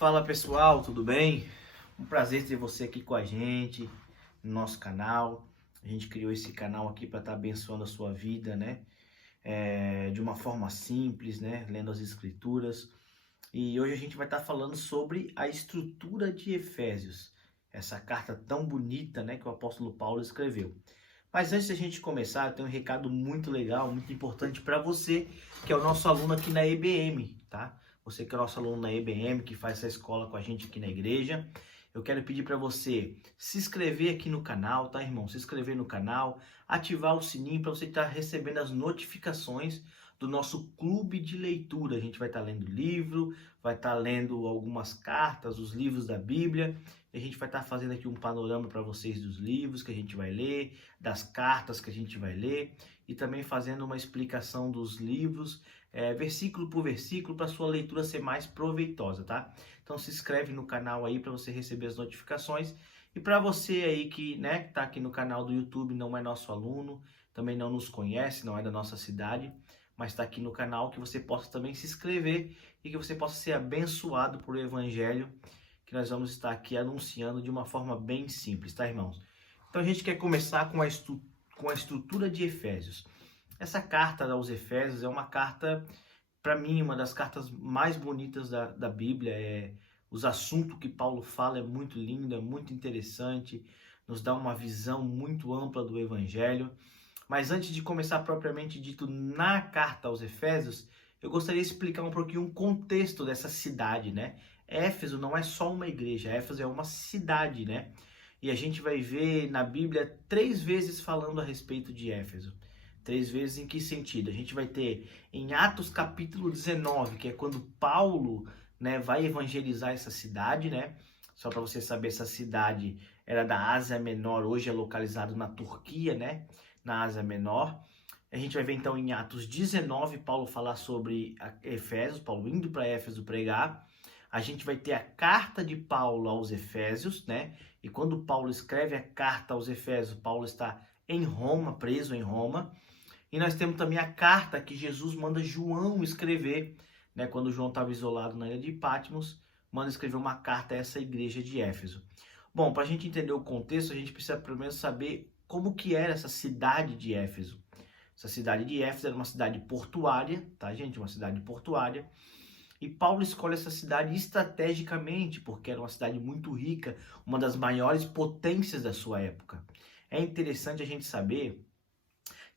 Fala pessoal, tudo bem? Um prazer ter você aqui com a gente no nosso canal. A gente criou esse canal aqui para estar abençoando a sua vida, né? De uma forma simples, né? Lendo as escrituras. E hoje a gente vai estar falando sobre a estrutura de Efésios, essa carta tão bonita, né? Que o apóstolo Paulo escreveu. Mas antes da gente começar, eu tenho um recado muito legal, muito importante para você, que é o nosso aluno aqui na EBM, tá? Você que é nosso aluno na EBM, que faz essa escola com a gente aqui na igreja, eu quero pedir para você se inscrever aqui no canal, tá, irmão? Se inscrever no canal, ativar o sininho para você estar recebendo as notificações do nosso clube de leitura. A gente vai estar lendo livro, vai estar lendo algumas cartas, os livros da Bíblia. E a gente vai estar fazendo aqui um panorama para vocês dos livros que a gente vai ler, das cartas que a gente vai ler, e também fazendo uma explicação dos livros, versículo por versículo, para sua leitura ser mais proveitosa, tá? Então se inscreve no canal aí para você receber as notificações. E para você aí que, né, tá aqui no canal do YouTube, não é nosso aluno, também não nos conhece, não é da nossa cidade, mas está aqui no canal, que você possa também se inscrever e que você possa ser abençoado por o Evangelho, que nós vamos estar aqui anunciando de uma forma bem simples, tá, irmãos? Então a gente quer começar com a estrutura de Efésios. Essa carta aos Efésios é uma carta, para mim, uma das cartas mais bonitas da Bíblia. Os assuntos que Paulo fala é muito lindo, é muito interessante, nos dá uma visão muito ampla do Evangelho. Mas antes de começar propriamente dito na carta aos Efésios, eu gostaria de explicar um pouquinho o contexto dessa cidade, né? Éfeso não é só uma igreja, Éfeso é uma cidade, né? E a gente vai ver na Bíblia 3 vezes falando a respeito de Éfeso. 3 vezes em que sentido? A gente vai ter em Atos capítulo 19, que é quando Paulo, né, vai evangelizar essa cidade, né? Só para você saber, essa cidade era da Ásia Menor, hoje é localizado na Turquia, né? Na Ásia Menor. A gente vai ver então em Atos 19, Paulo falar sobre Efésios, Paulo indo para Éfeso pregar. A gente vai ter a carta de Paulo aos Efésios, né? E quando Paulo escreve a carta aos Efésios, Paulo está em Roma, preso em Roma. E nós temos também a carta que Jesus manda João escrever, né? Quando João estava isolado na ilha de Patmos, manda escrever uma carta a essa igreja de Éfeso. Bom, para a gente entender o contexto, a gente precisa primeiro saber como que era essa cidade de Éfeso. Essa cidade de Éfeso era uma cidade portuária, tá, gente? Uma cidade portuária. E Paulo escolhe essa cidade estrategicamente, porque era uma cidade muito rica, uma das maiores potências da sua época. É interessante a gente saber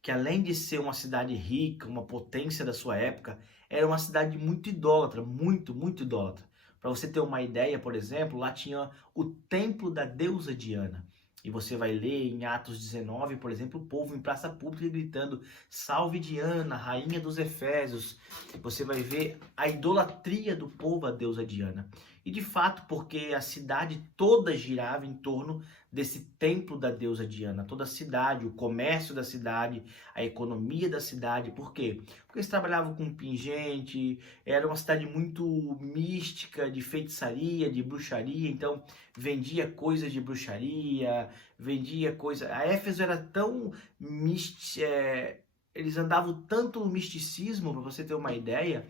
que, além de ser uma cidade rica, uma potência da sua época, era uma cidade muito idólatra, muito idólatra. Para você ter uma ideia, por exemplo, lá tinha o templo da deusa Diana. E você vai ler em Atos 19, por exemplo, o povo em praça pública gritando: Salve Diana, rainha dos Efésios. Você vai ver a idolatria do povo à deusa Diana. E de fato, porque a cidade toda girava em torno desse templo da deusa Diana. Toda a cidade, o comércio da cidade, a economia da cidade. Por quê? Porque eles trabalhavam com pingente, era uma cidade muito mística, de feitiçaria, de bruxaria. Então, vendia coisas de bruxaria, vendia coisas. A Éfeso era tão eles andavam tanto no misticismo, para você ter uma ideia,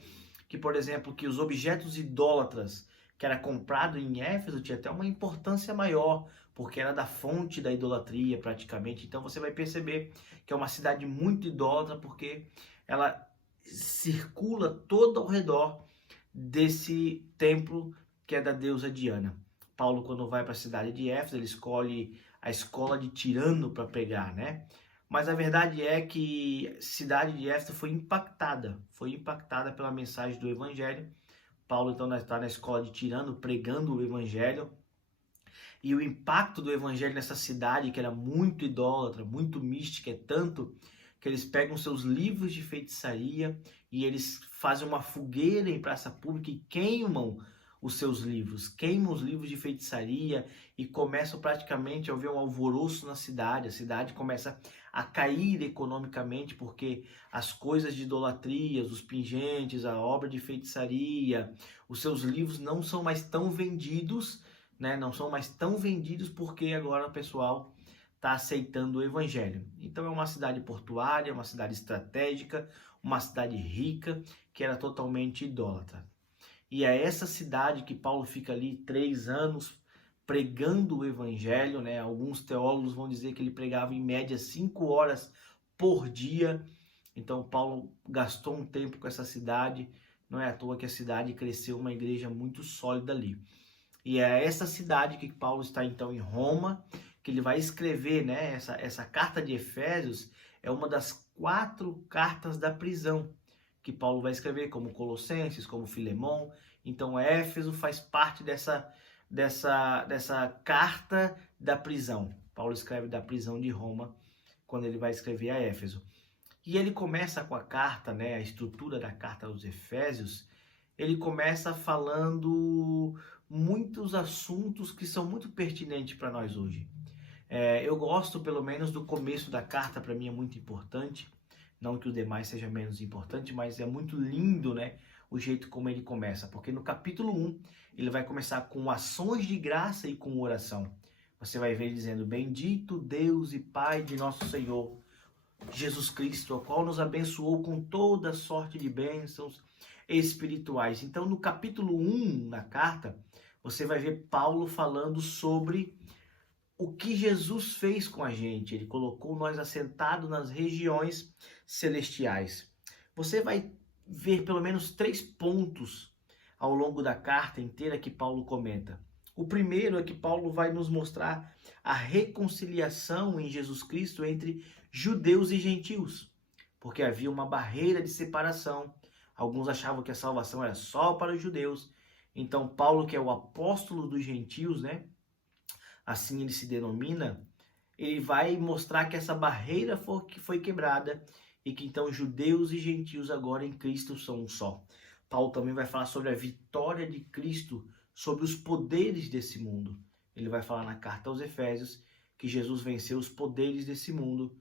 que, por exemplo, que os objetos idólatras que era comprado em Éfeso tinha até uma importância maior, porque era da fonte da idolatria praticamente. Então você vai perceber que é uma cidade muito idólatra, porque ela circula todo ao redor desse templo que é da deusa Diana. Paulo, quando vai para a cidade de Éfeso, ele escolhe a escola de Tirano para pregar, né? Mas a verdade é que a cidade de Éfeso foi impactada pela mensagem do Evangelho. Paulo então está na escola de Tirano pregando o Evangelho. E o impacto do Evangelho nessa cidade, que era muito idólatra, muito mística, é tanto que eles pegam seus livros de feitiçaria e eles fazem uma fogueira em praça pública e queimam os seus livros, queimam os livros de feitiçaria e começam praticamente a haver um alvoroço na cidade. A cidade começa a cair economicamente porque as coisas de idolatria, os pingentes, a obra de feitiçaria, os seus livros não são mais tão vendidos, né? Não são mais tão vendidos porque agora o pessoal está aceitando o Evangelho. Então é uma cidade portuária, uma cidade estratégica, uma cidade rica, que era totalmente idólatra. E é essa cidade que Paulo fica ali 3 anos pregando o evangelho, né? Alguns teólogos vão dizer que ele pregava em média 5 horas por dia. Então Paulo gastou um tempo com essa cidade. Não é à toa que a cidade cresceu uma igreja muito sólida ali. E é essa cidade que Paulo está então em Roma, que ele vai escrever, né? Essa carta de Efésios é uma das 4 cartas da prisão que Paulo vai escrever, como Colossenses, como Filemão. Então Éfeso faz parte dessa carta da prisão. Paulo escreve da prisão de Roma quando ele vai escrever a Éfeso. E ele começa com a carta, né, a estrutura da carta aos Efésios, ele começa falando muitos assuntos que são muito pertinentes para nós hoje. Eu gosto, pelo menos, do começo da carta, para mim é muito importante. Não que o demais seja menos importante, mas é muito lindo, né, o jeito como ele começa. Porque no capítulo 1, ele vai começar com ações de graça e com oração. Você vai ver ele dizendo: bendito Deus e Pai de nosso Senhor Jesus Cristo, o qual nos abençoou com toda sorte de bênçãos espirituais. Então, no capítulo 1 na carta, você vai ver Paulo falando sobre o que Jesus fez com a gente. Ele colocou nós assentados nas regiões celestiais. Você vai ver pelo menos 3 pontos ao longo da carta inteira que Paulo comenta. O primeiro é que Paulo vai nos mostrar a reconciliação em Jesus Cristo entre judeus e gentios, porque havia uma barreira de separação. Alguns achavam que a salvação era só para os judeus. Então Paulo, que é o apóstolo dos gentios, né? Assim ele se denomina, ele vai mostrar que essa barreira foi quebrada e que então judeus e gentios agora em Cristo são um só. Paulo também vai falar sobre a vitória de Cristo sobre os poderes desse mundo. Ele vai falar na carta aos Efésios que Jesus venceu os poderes desse mundo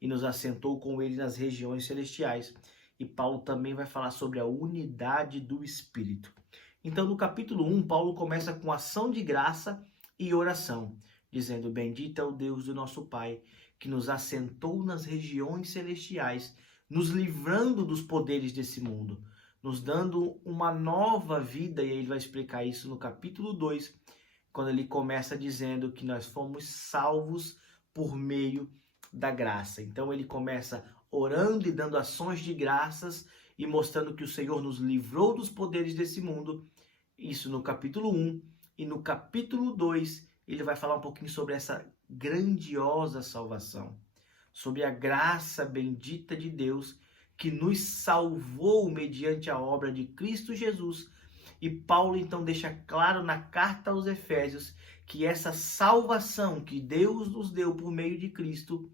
e nos assentou com ele nas regiões celestiais. E Paulo também vai falar sobre a unidade do Espírito. Então, no capítulo 1, Paulo começa com ação de graça e oração, dizendo: bendito é o Deus do nosso Pai, que nos assentou nas regiões celestiais, nos livrando dos poderes desse mundo, nos dando uma nova vida. E aí ele vai explicar isso no capítulo 2, quando ele começa dizendo que nós fomos salvos por meio da graça. Então ele começa orando e dando ações de graças e mostrando que o Senhor nos livrou dos poderes desse mundo. Isso no capítulo 1. E no capítulo 2 ele vai falar um pouquinho sobre essa grandiosa salvação, sobre a graça bendita de Deus que nos salvou mediante a obra de Cristo Jesus. E Paulo então deixa claro na carta aos Efésios que essa salvação que Deus nos deu por meio de Cristo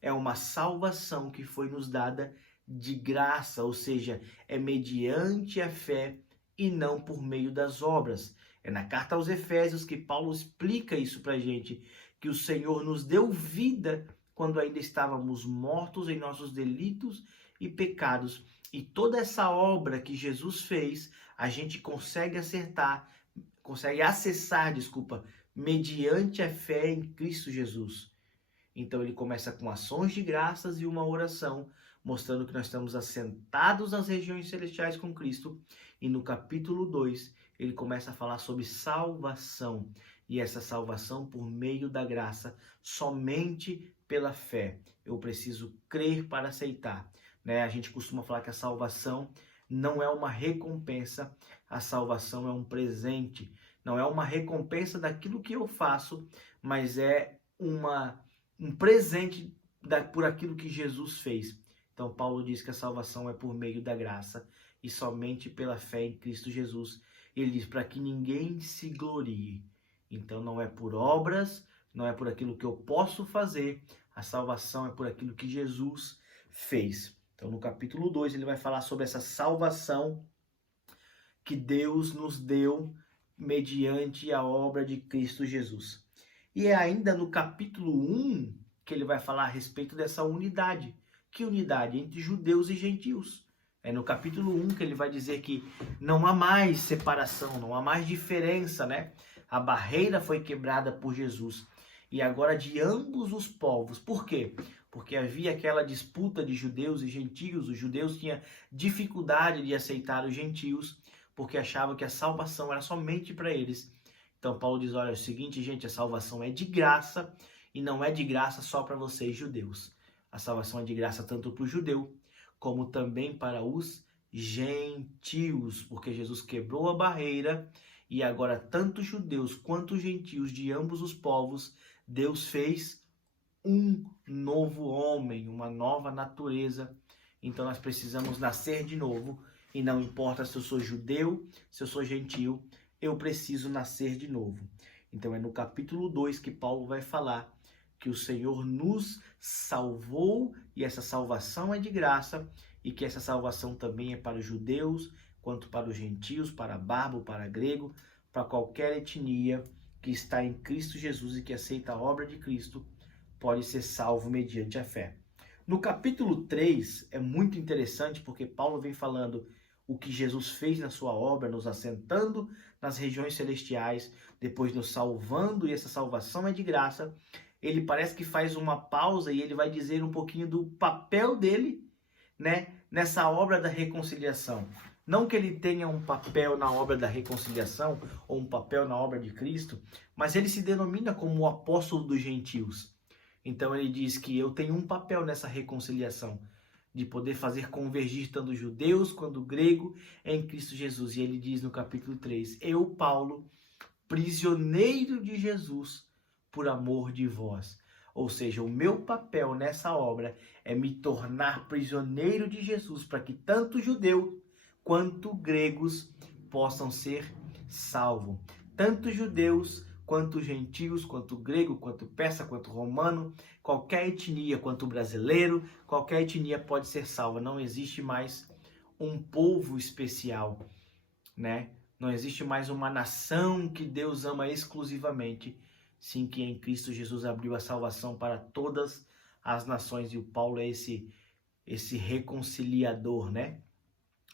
é uma salvação que foi nos dada de graça, ou seja, é mediante a fé e não por meio das obras. É na carta aos Efésios que Paulo explica isso pra gente, que o Senhor nos deu vida quando ainda estávamos mortos em nossos delitos e pecados. E toda essa obra que Jesus fez, a gente consegue acessar, mediante a fé em Cristo Jesus. Então ele começa com ações de graças e uma oração, mostrando que nós estamos assentados nas regiões celestiais com Cristo. E no capítulo 2, ele começa a falar sobre salvação. E essa salvação por meio da graça, somente pela fé. Eu preciso crer para aceitar. A gente costuma falar que a salvação não é uma recompensa, a salvação é um presente. Não é uma recompensa daquilo que eu faço, mas é um presente por aquilo que Jesus fez. Então Paulo diz que a salvação é por meio da graça e somente pela fé em Cristo Jesus. Ele diz para que ninguém se glorie. Então não é por obras, não é por aquilo que eu posso fazer, a salvação é por aquilo que Jesus fez. Então no capítulo 2 ele vai falar sobre essa salvação que Deus nos deu mediante a obra de Cristo Jesus. E é ainda no capítulo 1 que ele vai falar a respeito dessa unidade. Que unidade? Entre judeus e gentios. É no capítulo 1 que ele vai dizer que não há mais separação, não há mais diferença, né? A barreira foi quebrada por Jesus. E agora de ambos os povos. Por quê? Porque havia aquela disputa de judeus e gentios. Os judeus tinham dificuldade de aceitar os gentios, porque achavam que a salvação era somente para eles. Então Paulo diz, olha, é o seguinte, gente, a salvação é de graça e não é de graça só para vocês judeus. A salvação é de graça tanto para o judeu como também para os gentios, porque Jesus quebrou a barreira e agora tanto judeus quanto gentios de ambos os povos, Deus fez um novo homem, uma nova natureza. Então nós precisamos nascer de novo e não importa se eu sou judeu, se eu sou gentio, eu preciso nascer de novo. Então é no capítulo 2 que Paulo vai falar que o Senhor nos salvou e essa salvação é de graça e que essa salvação também é para os judeus, quanto para os gentios, para bárbaro, para grego, para qualquer etnia que está em Cristo Jesus e que aceita a obra de Cristo, pode ser salvo mediante a fé. No capítulo 3 é muito interessante porque Paulo vem falando o que Jesus fez na sua obra, nos assentando nas regiões celestiais, depois nos salvando, e essa salvação é de graça. Ele parece que faz uma pausa e ele vai dizer um pouquinho do papel dele, né, nessa obra da reconciliação. Não que ele tenha um papel na obra da reconciliação ou um papel na obra de Cristo, mas ele se denomina como o apóstolo dos gentios. Então ele diz que eu tenho um papel nessa reconciliação, de poder fazer convergir tanto judeus quanto grego em Cristo Jesus. E ele diz no capítulo 3, eu, Paulo, prisioneiro de Jesus, por amor de vós. Ou seja, o meu papel nessa obra é me tornar prisioneiro de Jesus, para que tanto judeus quanto gregos possam ser salvos. Tanto judeus quanto gentios, quanto grego, quanto persa, quanto romano, qualquer etnia, quanto brasileiro, qualquer etnia pode ser salva. Não existe mais um povo especial, né? Não existe mais uma nação que Deus ama exclusivamente, sim, que em Cristo Jesus abriu a salvação para todas as nações, e o Paulo é esse reconciliador, né?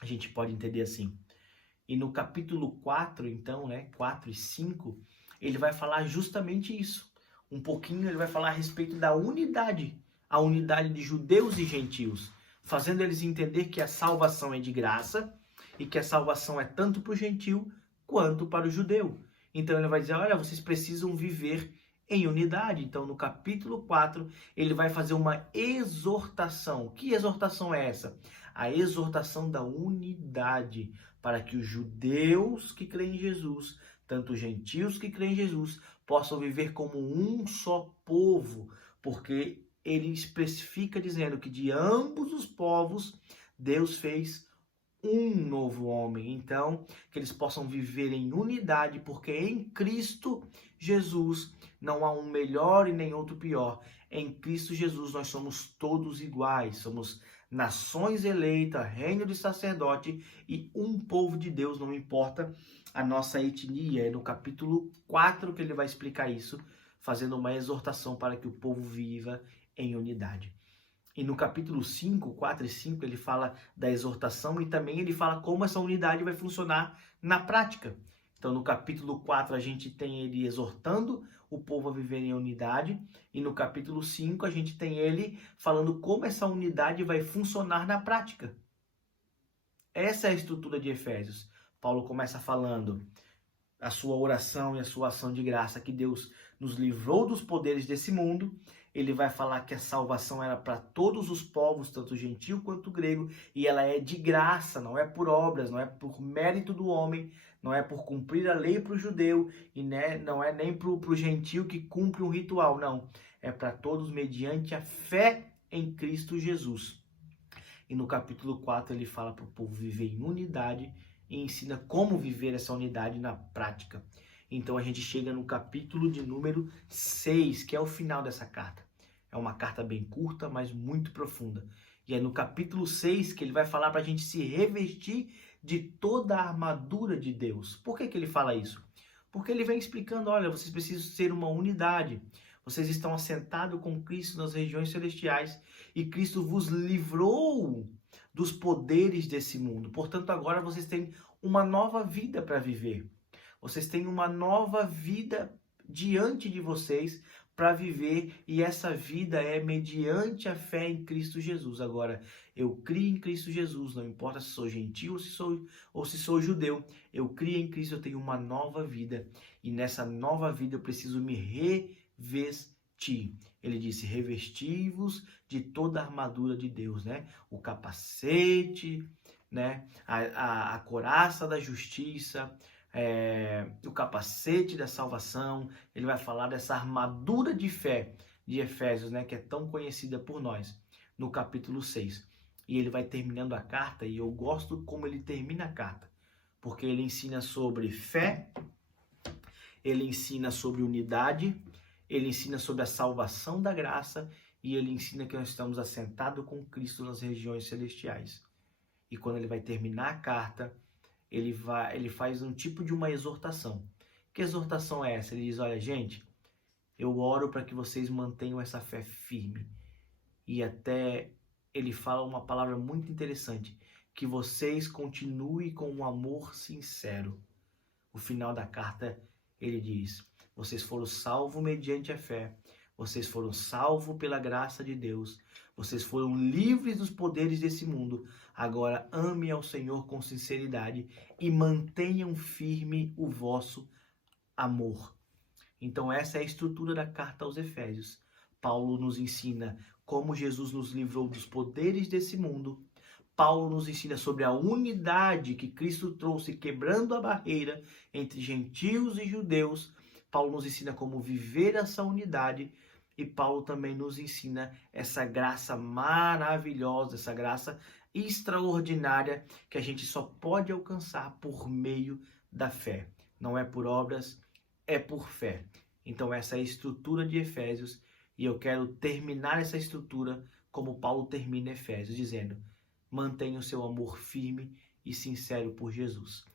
A gente pode entender assim. E no capítulo 4, então, né, 4 e 5, ele vai falar justamente isso. Um pouquinho ele vai falar a respeito da unidade, a unidade de judeus e gentios, fazendo eles entender que a salvação é de graça e que a salvação é tanto para o gentio quanto para o judeu. Então ele vai dizer, olha, vocês precisam viver em unidade. Então no capítulo 4 ele vai fazer uma exortação. Que exortação é essa? A exortação da unidade, para que os judeus que creem em Jesus, tanto os gentios que creem em Jesus, possam viver como um só povo, porque ele especifica dizendo que de ambos os povos Deus fez um novo homem. Então, que eles possam viver em unidade, porque em Cristo Jesus não há um melhor e nem outro pior. Em Cristo Jesus nós somos todos iguais, somos nações eleitas, reino de sacerdote e um povo de Deus, não importa a nossa etnia. É no capítulo 4 que ele vai explicar isso, fazendo uma exortação para que o povo viva em unidade. E no capítulo 5, 4 e 5, ele fala da exortação e também ele fala como essa unidade vai funcionar na prática. Então, no capítulo 4, a gente tem ele exortando o povo a viver em unidade. E no capítulo 5, a gente tem ele falando como essa unidade vai funcionar na prática. Essa é a estrutura de Efésios. Paulo começa falando a sua oração e a sua ação de graça, que Deus nos livrou dos poderes desse mundo. Ele vai falar que a salvação era para todos os povos, tanto gentio quanto grego, e ela é de graça, não é por obras, não é por mérito do homem, não é por cumprir a lei para o judeu, e não é nem para o gentio que cumpre um ritual, não. É para todos mediante a fé em Cristo Jesus. E no capítulo 4 ele fala para o povo viver em unidade e ensina como viver essa unidade na prática. Então a gente chega no capítulo de número 6, que é o final dessa carta. É uma carta bem curta, mas muito profunda. E é no capítulo 6 que ele vai falar para a gente se revestir de toda a armadura de Deus. Por que ele fala isso? Porque ele vem explicando, olha, vocês precisam ser uma unidade. Vocês estão assentados com Cristo nas regiões celestiais e Cristo vos livrou dos poderes desse mundo. Portanto, agora vocês têm uma nova vida para viver. Vocês têm uma nova vida diante de vocês para viver, e essa vida é mediante a fé em Cristo Jesus. Agora, eu crio em Cristo Jesus, não importa se sou gentil ou se sou judeu, eu crio em Cristo, eu tenho uma nova vida, e nessa nova vida eu preciso me revestir. Ele disse, revesti-vos de toda a armadura de Deus, né? O capacete, né? A couraça da justiça, o capacete da salvação. Ele vai falar dessa armadura de fé de Efésios, né, que é tão conhecida por nós, no capítulo 6. E ele vai terminando a carta, e eu gosto como ele termina a carta, porque ele ensina sobre fé, ele ensina sobre unidade, ele ensina sobre a salvação da graça, e ele ensina que nós estamos assentados com Cristo nas regiões celestiais. E quando ele vai terminar a carta, ele faz um tipo de uma exortação. Que exortação é essa? Ele diz, olha, gente, eu oro para que vocês mantenham essa fé firme. E até ele fala uma palavra muito interessante, que vocês continuem com um amor sincero. O final da carta, ele diz, vocês foram salvos mediante a fé, vocês foram salvos pela graça de Deus, vocês foram livres dos poderes desse mundo. Agora ame ao Senhor com sinceridade e mantenham firme o vosso amor. Então essa é a estrutura da carta aos Efésios. Paulo nos ensina como Jesus nos livrou dos poderes desse mundo. Paulo nos ensina sobre a unidade que Cristo trouxe, quebrando a barreira entre gentios e judeus. Paulo nos ensina como viver essa unidade. E Paulo também nos ensina essa graça maravilhosa, essa graça extraordinária que a gente só pode alcançar por meio da fé. Não é por obras, é por fé. Então essa é a estrutura de Efésios, e eu quero terminar essa estrutura como Paulo termina Efésios, dizendo, mantenha o seu amor firme e sincero por Jesus.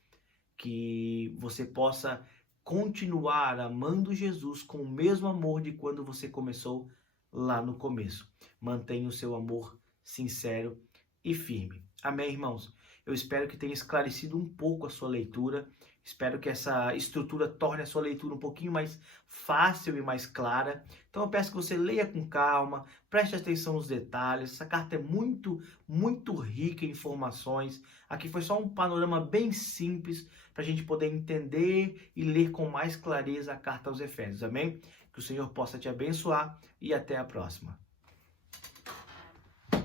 Que você possa continuar amando Jesus com o mesmo amor de quando você começou lá no começo. Mantenha o seu amor sincero e firme. Amém, irmãos? Eu espero que tenha esclarecido um pouco a sua leitura. Espero que essa estrutura torne a sua leitura um pouquinho mais fácil e mais clara. Então eu peço que você leia com calma, preste atenção nos detalhes. Essa carta é muito, muito rica em informações. Aqui foi só um panorama bem simples para a gente poder entender e ler com mais clareza a carta aos Efésios. Amém? Que o Senhor possa te abençoar e até a próxima.